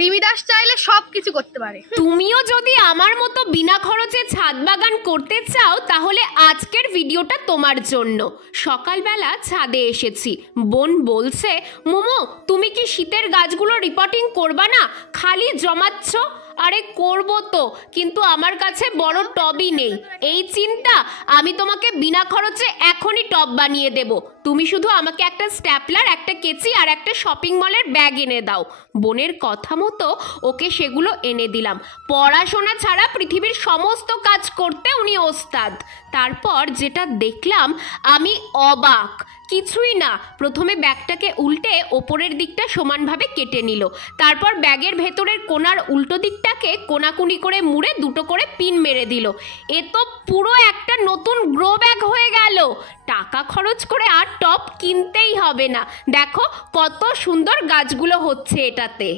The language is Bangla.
রিমি দাস চাইলে সব কিছু করতে পারে। তুমিও যদি আমার মতো বিনা খরচে ছাদ বাগান করতে চাও তাহলে আজকের ভিডিওটা তোমার জন্য। সকালবেলা ছাদে এসেছি, বোন বলছে, মোমো তুমি কি শীতের গাছগুলো রিপোর্টিং করবা না, খালি জমাচ্ছ? আরে করব তো, কিন্তু আমার কাছে বড় টবই নেই। এই চিন্তা, আমি তোমাকে বিনা খরচে এখনই টব বানিয়ে দেব। তুমি শুধু আমাকে একটা স্ট্যাপলার, একটা কেচি আর একটা শপিং মলের ব্যাগ এনে দাও। বোনের কথা মতো ওকে সেগুলো এনে দিলাম। পড়াশোনা ছাড়া পৃথিবীর সমস্ত কাজ করতে উনি ওস্তাদ। তারপর যেটা দেখলাম আমি অবাক। কিছুই না, প্রথমে ব্যাগটাকে উল্টে ওপরের দিকটা সমানভাবে কেটে নিল, তারপর ব্যাগের ভেতরের কোনার উল্টো দিকটাকে কোনাকুনি করে মুড়ে দুটো করে পিন মেরে দিল। এ তো পুরো একটা নতুন গ্রো ব্যাগ হয়ে গেল। টাকা খরচ করে আর টব কিনতেই হবে না। দেখো কত সুন্দর গাছগুলো হচ্ছে এটাতে।